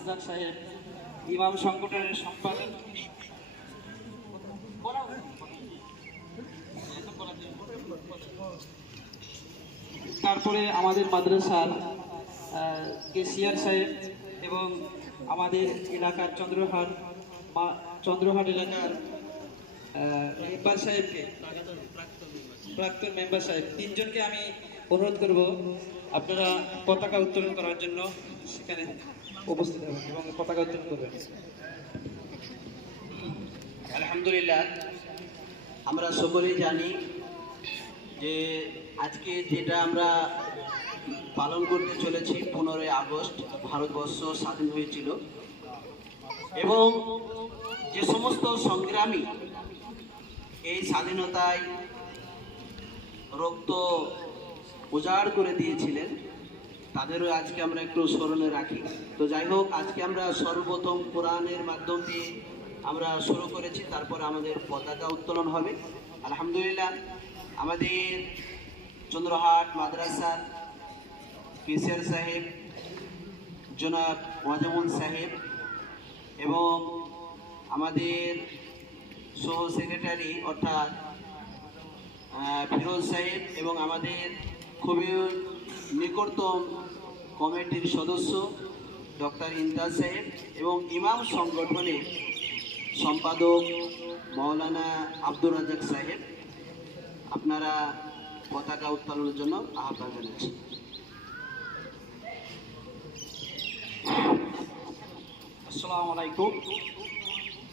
রাজ্জাক সাহেব, ইমাম সংগঠনের সম্পাদক। তারপরে আমাদের মাদ্রাসার কেসিয়ার সাহেব এবং আমাদের এলাকার চন্দ্রহাট চন্দ্রহাট এলাকার মেম্বার সাহেবকে, প্রাক্তন মেম্বার সাহেব, তিনজনকে আমি অনুরোধ করব আপনারা পতাকা উত্তোলন করার জন্য সেখানে উপস্থিত হবেন এবং পতাকা উত্তোলন করবেন। আলহামদুলিল্লাহ, আমরা সকলেই জানি যে আজকে যেটা আমরা পালন করতে চলেছি, পনেরোই আগস্ট, ভারতবর্ষ স্বাধীন হয়েছিল। এবং যে সমস্ত সংগ্রামী এই স্বাধীনতায় রক্ত উজাড় করে দিয়েছিলেন তাদেরও আজকে আমরা একটু স্মরণে রাখি। তো যাই হোক, আজকে আমরা সর্বপ্রথম কোরআনের মাধ্যম দিয়ে আমরা শুরু করেছি, তারপর আমাদের পতাকা উত্তোলন হবে। আলহামদুলিল্লাহ, আমাদের চন্দ্রহাট মাদ্রাসার কেসিয়ার সাহেব, জনাব ওয়াজামুন সাহেব এবং আমাদের সহ সেক্রেটারি অর্থাৎ ফিরোজ সাহেব এবং আমাদের খুবই নিকটতম কমিটির সদস্য ডক্টর ইমতাজ সাহেব এবং ইমাম সংগঠনের সম্পাদক মৌলানা আব্দুর রাজাক সাহেব। আপনারা পতাকা উত্তোলনের জন্য আহ্বান জানাচ্ছি। আসসালামু আলাইকুম।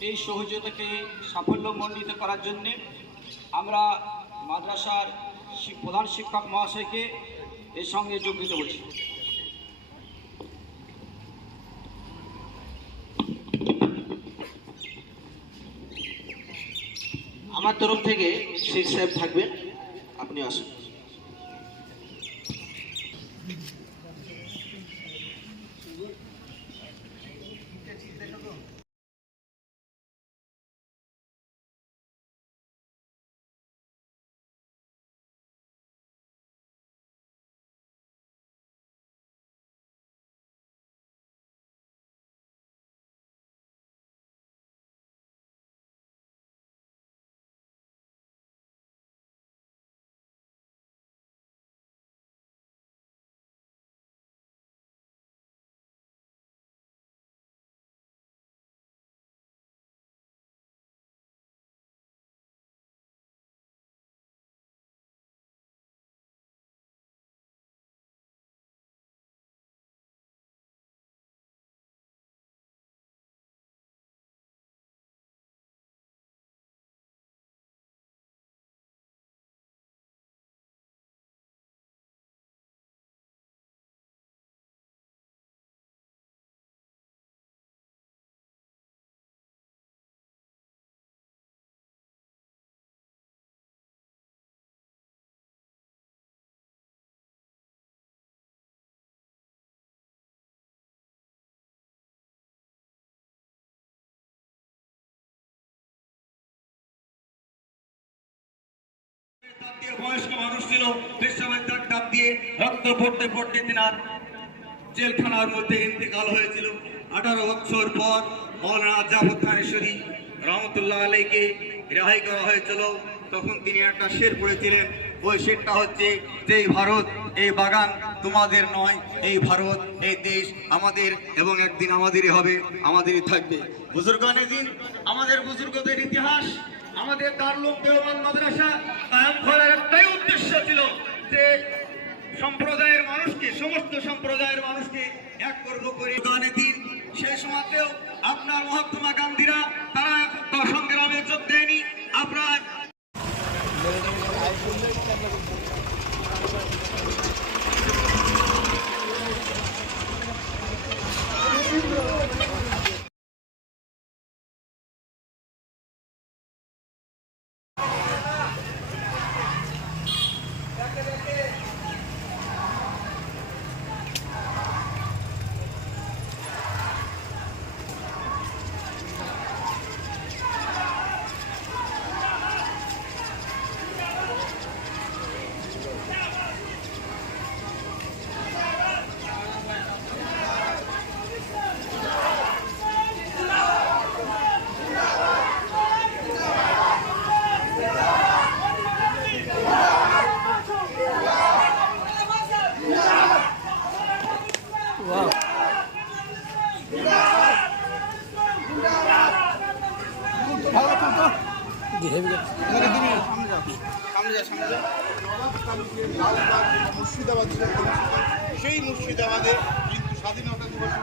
এই সহযোগিতাকে সাফল্যমণ্ডিত করার জন্যে আমরা মাদ্রাসার প্রধান শিক্ষক মহাশয়কে এর সঙ্গে যোগ দিতে বলছি। আমার তরফ থেকে শেখ সাহেব থাকবেন আপনি আসুন। তার বয়স্ক মানুষ ছিল, পেশাবের দাগ ডাক দিয়ে রক্ত পড়তে পড়তে তিনার জেলখানার মধ্যে ইন্তেকাল হয়েছিল। আঠারো বছর পর মৌলানা জাফর খানেশ্বরী রহমতুল্লাহ আলীকে রেহাই করা হয়েছিল। তখন তিনি একটা শের পড়েছিলেন শেরটা হচ্ছে যে এই ভারত, এই বাগান তোমাদের নয়, এই ভারত, এই দেশ আমাদের এবং একদিন আমাদেরই হবে, আমাদেরই থাকবে। বুজুর্গানে দিন, আমাদের বুজুর্গদের ইতিহাস, আমাদের দারুল দেওয়ান মাদ্রাসা কায়েম করার একটাই উদ্দেশ্য ছিল যে সম্প্রদায়ের মানুষকে, সমস্ত সম্প্রদায়ের মানুষকে এক করব করে। দিন সেই সময়তেও আপনার মহাত্মা গান্ধীরা তারা সেই মুর্শিদাবাদে কিন্তু স্বাধীনতা দিবস